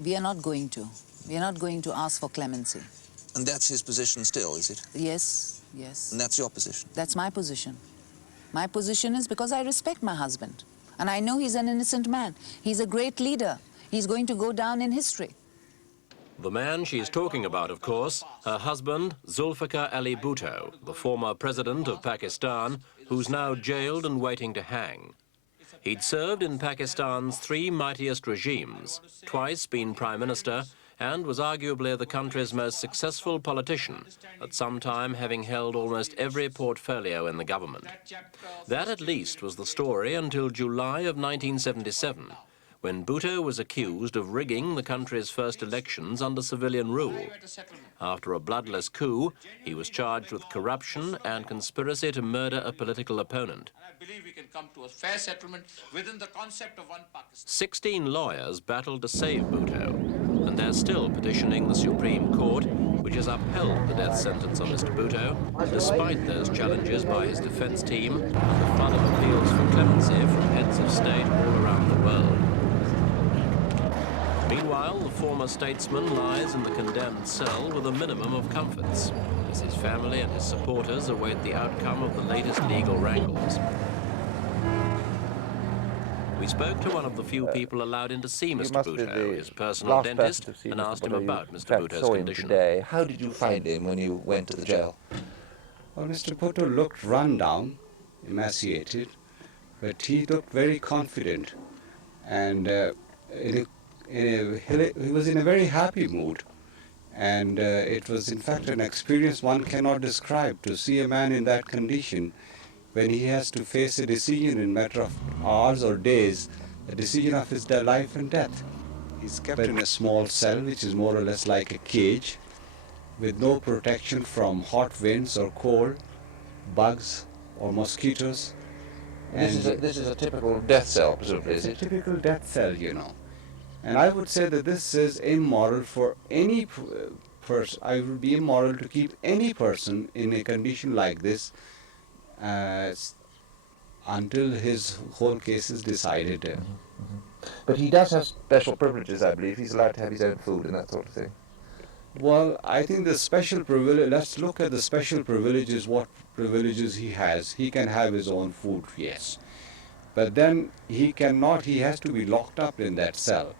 We are not going to. We are not going to ask for clemency. And that's his position still, is it? Yes, yes. And that's your position? That's my position. My position is because I respect my husband. And I know he's an innocent man. He's a great leader. He's going to go down in history. The man she's talking about, of course, her husband, Zulfiquar Ali Bhutto, the former president of Pakistan, who's now jailed and waiting to hang. He'd served in Pakistan's three mightiest regimes, twice been prime minister, and was arguably the country's most successful politician, at some time having held almost every portfolio in the government. That at least was the story until July of 1977, when Bhutto was accused of rigging the country's first elections under civilian rule. After a bloodless coup, he was charged with corruption and conspiracy to murder a political opponent. 16 lawyers battled to save Bhutto, and they're still petitioning the Supreme Court, which has upheld the death sentence on Mr. Bhutto, despite those challenges by his defense team and the flood of appeals for clemency from heads of state all around the world. Meanwhile, the former statesman lies in the condemned cell with a minimum of comforts, as his family and his supporters await the outcome of the latest legal wrangles. We spoke to one of the few people allowed in to see Mr. Bhutto, his personal dentist, and asked him about Mr. Bhutto's condition. Today. How did you find him when you went to the jail? Well, Mr. Bhutto looked run down, emaciated, but he looked very confident, and he was in a very happy mood, and it was in fact an experience one cannot describe, to see a man in that condition when he has to face a decision in a matter of hours or days, a decision of his life and death. He's kept in a small cell which is more or less like a cage, with no protection from hot winds or cold, bugs or mosquitoes. And this is a typical death cell, presumably, is it? It's a typical death cell, you know. And I would say that this is immoral for any person. I would be immoral to keep any person in a condition like this until his whole case is decided. But he does have special privileges, I believe. He's allowed to have his own food and that sort of thing. Well, I think the special privilege, let's look at the special privileges, what privileges he has. He can have his own food, yes. But then he cannot, he has to be locked up in that cell.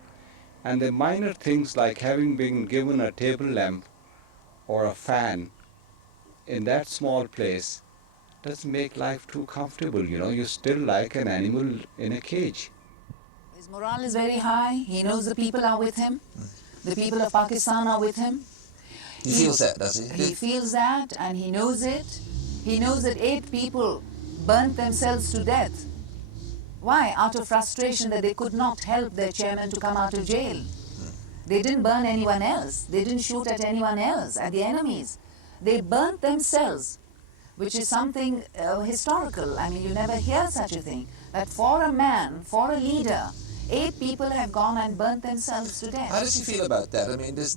And the minor things like having been given a table lamp or a fan in that small place doesn't make life too comfortable, you know. You're still like an animal in a cage. His morale is very high. He knows the people are with him. The people of Pakistan are with him. He feels that, does he? He feels that, and he knows it. He knows that 8 people burnt themselves to death. Why? Out of frustration that they could not help their chairman to come out of jail. They didn't burn anyone else. They didn't shoot at anyone else, at the enemies. They burnt themselves, which is something historical. I mean, you never hear such a thing. That for a man, for a leader, 8 people have gone and burnt themselves to death. How does he feel about that? I mean, is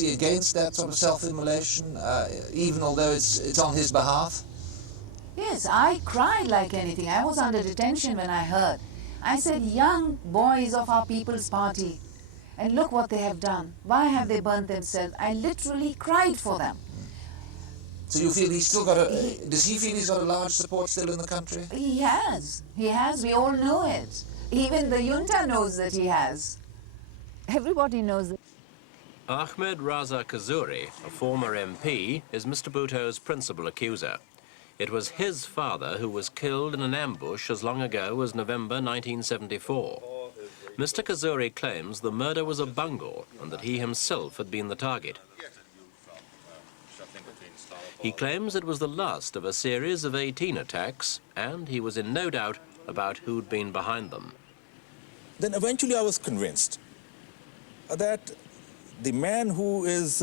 he against that sort of self-immolation, even although it's on his behalf? Yes, I cried like anything. I was under detention when I heard. I said, young boys of our People's Party, and look what they have done. Why have they burnt themselves? I literally cried for them. So you feel he's still got does he feel he's got a large support still in the country? He has. He has. We all know it. Even the junta knows that he has. Everybody knows it. Ahmed Raza Kazuri, a former MP, is Mr. Bhutto's principal accuser. It was his father who was killed in an ambush as long ago as November 1974. Mr. Kazuri claims the murder was a bungle and that he himself had been the target. He claims it was the last of a series of 18 attacks, and he was in no doubt about who'd been behind them. Then eventually I was convinced that the man who is,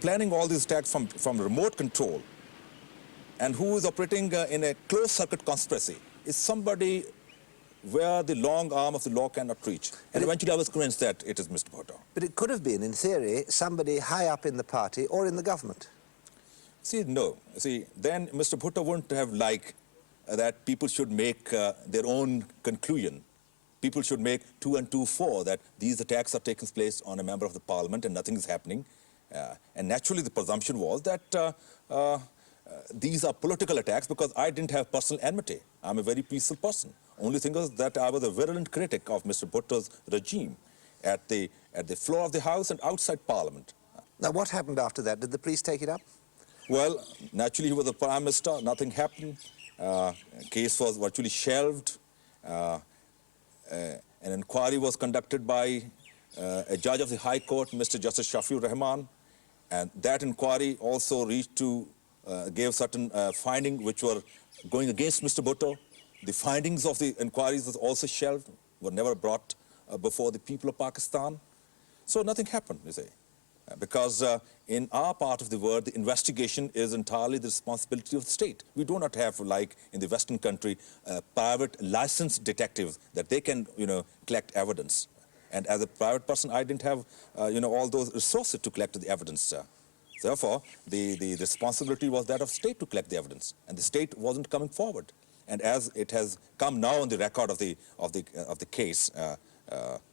planning all these attacks from remote control and who is operating in a closed-circuit conspiracy is somebody where the long arm of the law cannot reach. And eventually I was convinced that it is Mr. Bhutto. But it could have been, in theory, somebody high up in the party or in the government. See, no. See, then Mr. Bhutto wouldn't have liked that people should make their own conclusion people should make 2 and 2 4, that these attacks are taking place on a member of the parliament and nothing is happening. And naturally the presumption was that these are political attacks because I didn't have personal enmity. I'm a very peaceful person. Only thing was that I was a virulent critic of Mr. Bhutto's regime at the floor of the House and outside Parliament. Now, what happened after that? Did the police take it up? Well, naturally he was the Prime Minister, nothing happened. Case was virtually shelved. An inquiry was conducted by a judge of the High Court, Mr. Justice Shafiur Rahman, and that inquiry also reached to, gave certain findings which were going against Mr. Bhutto. The findings of the inquiries was also shelved, were never brought before the people of Pakistan. So nothing happened, you say. Because in our part of the world, the investigation is entirely the responsibility of the state. We do not have, like in the Western country, private licensed detectives that they can, collect evidence. And as a private person, I didn't have, all those resources to collect the evidence. Therefore, the responsibility was that of state to collect the evidence, and the state wasn't coming forward. And as it has come now on the record of the case,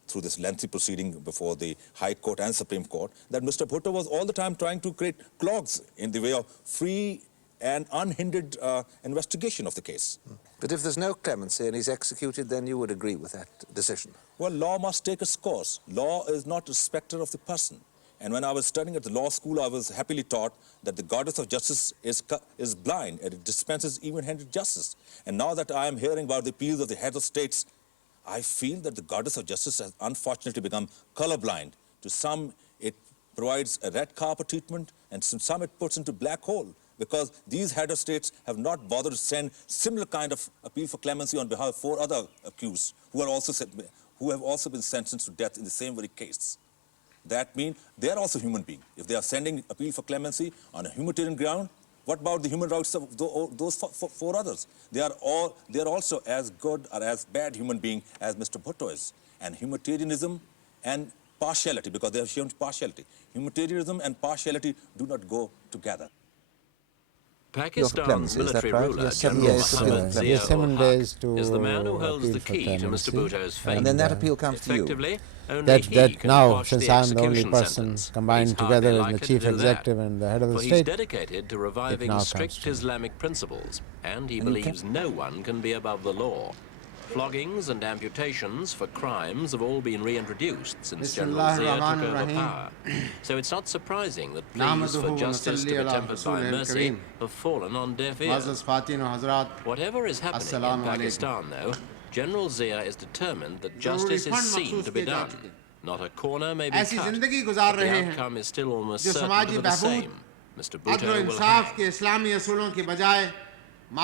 through this lengthy proceeding before the High Court and Supreme Court, that Mr. Bhutto was all the time trying to create clogs in the way of free and unhindered investigation of the case. But if there's no clemency and he's executed, then you would agree with that decision? Well, law must take its course. Law is not a respecter of the person. And when I was studying at the law school, I was happily taught that the goddess of justice is blind and it dispenses even-handed justice. And now that I am hearing about the appeals of the heads of states, I feel that the goddess of justice has unfortunately become colorblind. To some, it provides a red carpet treatment, and to some it puts into black hole, because these head of states have not bothered to send similar kind of appeal for clemency on behalf of 4 other accused who have also been sentenced to death in the same very case. That means they are also human beings. If they are sending appeal for clemency on a humanitarian ground, what about the human rights of those 4 others? They are also as good or as bad human beings as Mr. Bhutto is. And humanitarianism and partiality, because they have shown partiality. Humanitarianism and partiality do not go together. Pakistan's military ruler, General Zia is the man who holds the key to Mr. Bhutto's fate. And then that appeal comes to you. Effectively, only That he can now, quash since the I'm the only execution person sentence. combined He's hardly together as the likely to chief do that, executive and the head of the for he's state, dedicated to reviving now strict comes to me. Islamic principles, and he believes no one can be above the law. Floggings and amputations for crimes have all been reintroduced since General Zia took over power. So it's not surprising that pleas for justice to be tempered by mercy have fallen on deaf ears. Whatever is happening in Pakistan, though, General Zia is determined that justice is seen to be done. Not a corner may be cut, but the outcome is still almost certain to be the same. Mr. Bhutto will hang.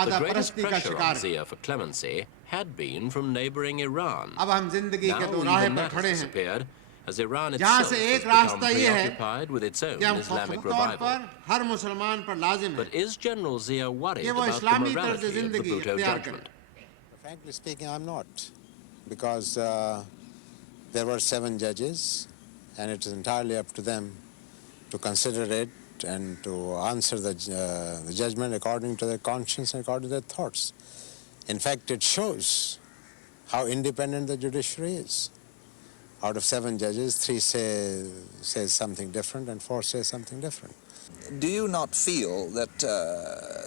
The greatest pressure on Zia for clemency had been from neighboring Iran. Now even that has disappeared, as Iran itself has become preoccupied with its own Islamic revival. But is General Zia worried about the morality of the Bhutto judgment? Frankly speaking, I'm not, because there were 7 judges, and it is entirely up to them to consider it and to answer the judgment according to their conscience and according to their thoughts. In fact, it shows how independent the judiciary is. Out of 7 judges, 3 say something different and 4 say something different. Do you not feel that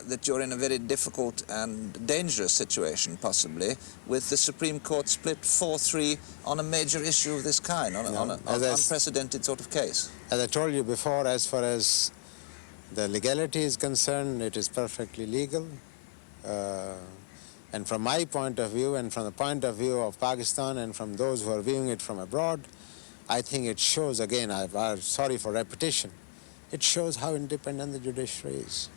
that you're in a very difficult and dangerous situation, possibly, with the Supreme Court split 4-3 on a major issue of this kind, on an unprecedented sort of case? As I told you before, as far as the legality is concerned, it is perfectly legal. And from my point of view, and from the point of view of Pakistan, and from those who are viewing it from abroad, I think it shows, again, I'm sorry for repetition, it shows how independent the judiciary is.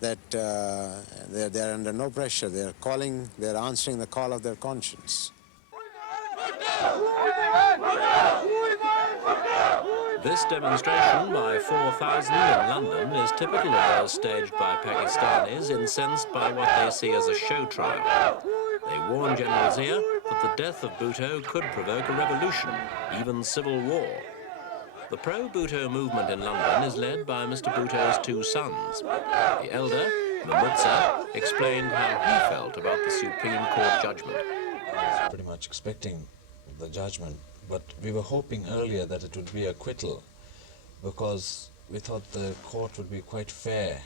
That they're under no pressure, they're answering the call of their conscience. This demonstration by 4,000 in London is typical of those staged by Pakistanis incensed by what they see as a show trial. They warn General Zia that the death of Bhutto could provoke a revolution, even civil war. The pro-Bhutto movement in London is led by Mr. Bhutto's 2 sons. The elder, Mahmud, explained how he felt about the Supreme Court judgment. pretty much expecting the judgment, but we were hoping earlier that it would be acquittal, because we thought the court would be quite fair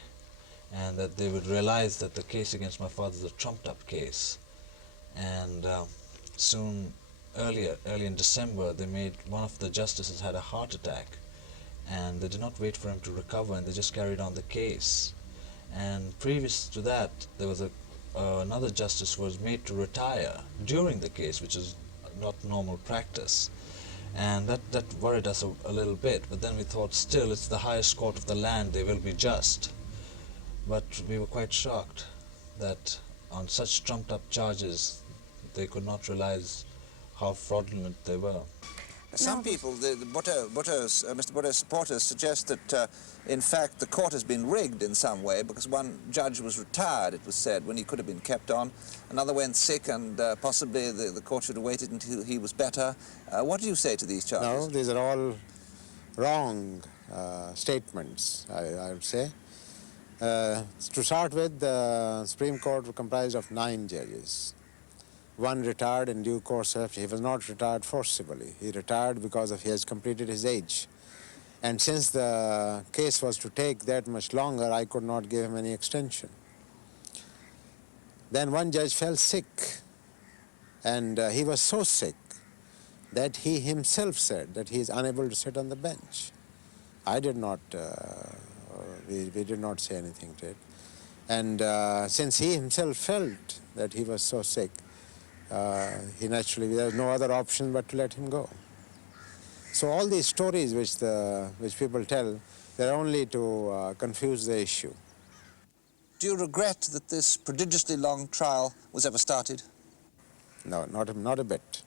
and that they would realize that the case against my father is a trumped-up case. And early in December, one of the justices had a heart attack, and they did not wait for him to recover, and they just carried on the case. And previous to that, there was another justice who was made to retire during the case, which is not normal practice. And that worried us a little bit, but then we thought, still, it's the highest court of the land, they will be just. But we were quite shocked that on such trumped-up charges, they could not realize how fraudulent they were. Some people, Mr. Bhutto's supporters, suggest that, in fact, the court has been rigged in some way because one judge was retired, it was said, when he could have been kept on. Another went sick, and possibly the court should have waited until he was better. What do you say to these charges? No, these are all wrong statements, I would say. To start with, the Supreme Court was comprised of 9 judges. One retired in due course. He was not retired forcibly. He retired because he has completed his age. And since the case was to take that much longer, I could not give him any extension. Then one judge fell sick, and he was so sick that he himself said that he is unable to sit on the bench. I did not, we did not say anything to it. And since he himself felt that he was so sick, there was no other option but to let him go. So all these stories which people tell, they're only to confuse the issue. Do you regret that this prodigiously long trial was ever started? No, not a bit.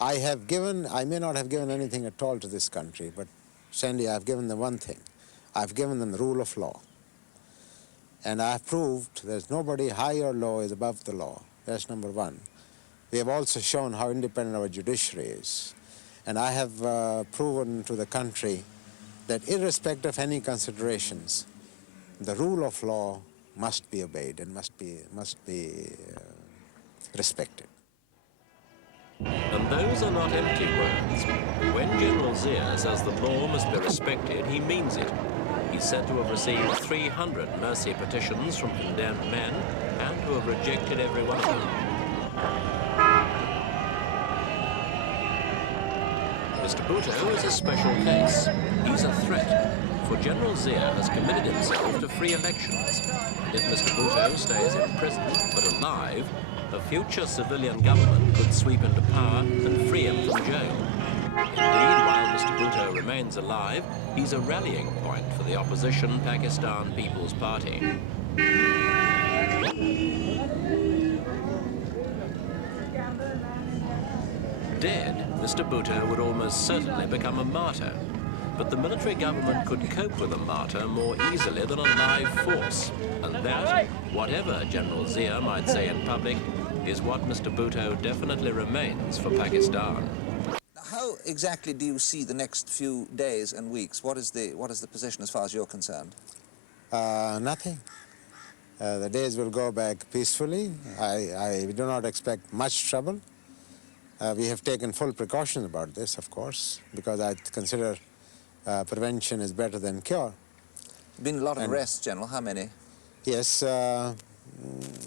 I may not have given anything at all to this country, but Sandy, I've given them one thing. I've given them the rule of law. And I've proved there's nobody high or low is above the law. That's number one. We have also shown how independent our judiciary is. And I have proven to the country that irrespective of any considerations, the rule of law must be obeyed and must be respected. And those are not empty words. When General Zia says the law must be respected, he means it. He's said to have received 300 mercy petitions from condemned men and to have rejected every one of them. Mr. Bhutto is a special case. He's a threat, for General Zia has committed himself to free elections. And if Mr. Bhutto stays in prison, but alive, a future civilian government could sweep into power and free him from jail. Indeed, while Mr. Bhutto remains alive, he's a rallying point for the opposition Pakistan People's Party. Dead, Mr. Bhutto would almost certainly become a martyr. But the military government could cope with a martyr more easily than a live force. And that, whatever General Zia might say in public, is what Mr. Bhutto definitely remains for Pakistan. How exactly do you see the next few days and weeks? What is the position as far as you're concerned? Nothing. The days will go back peacefully. I do not expect much trouble. We have taken full precautions about this, of course, because I consider prevention is better than cure. Been a lot of arrests, General. How many? Yes.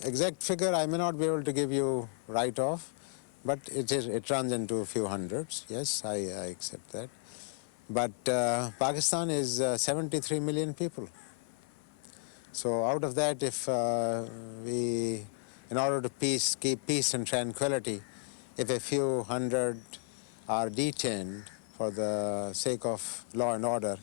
Exact figure I may not be able to give you right off, but it runs into a few hundreds. Yes, I accept that. But Pakistan is 73 million people. So out of that, if in order to keep peace and tranquility, if a few hundred are detained for the sake of law and order,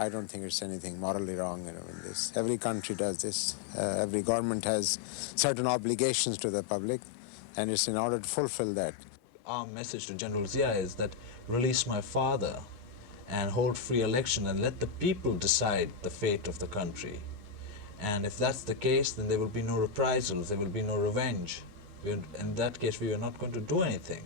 I don't think it's anything morally wrong in this. Every country does this. Every government has certain obligations to the public, and it's in order to fulfill that. Our message to General Zia is that release my father and hold free election and let the people decide the fate of the country. And if that's the case, then there will be no reprisals, there will be no revenge. In that case, we are not going to do anything.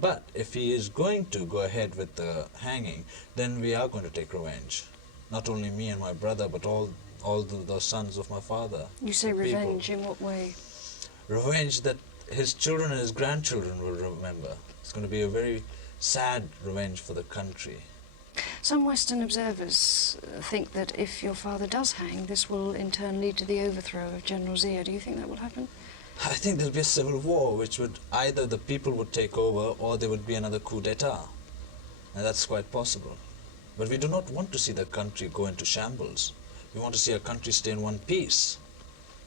But if he is going to go ahead with the hanging, then we are going to take revenge. Not only me and my brother, but all the sons of my father. You say revenge in what way? Revenge that his children and his grandchildren will remember. It's going to be a very sad revenge for the country. Some Western observers think that if your father does hang, this will in turn lead to the overthrow of General Zia. Do you think that will happen? I think there'll be a civil war, which would either the people would take over or there would be another coup d'etat. And that's quite possible. But we do not want to see the country go into shambles. We want to see our country stay in one piece.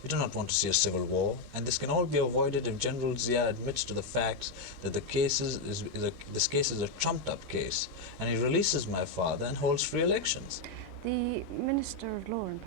We do not want to see a civil war, and this can all be avoided if General Zia admits to the fact that this case is a trumped-up case, and he releases my father and holds free elections. The Minister of Law and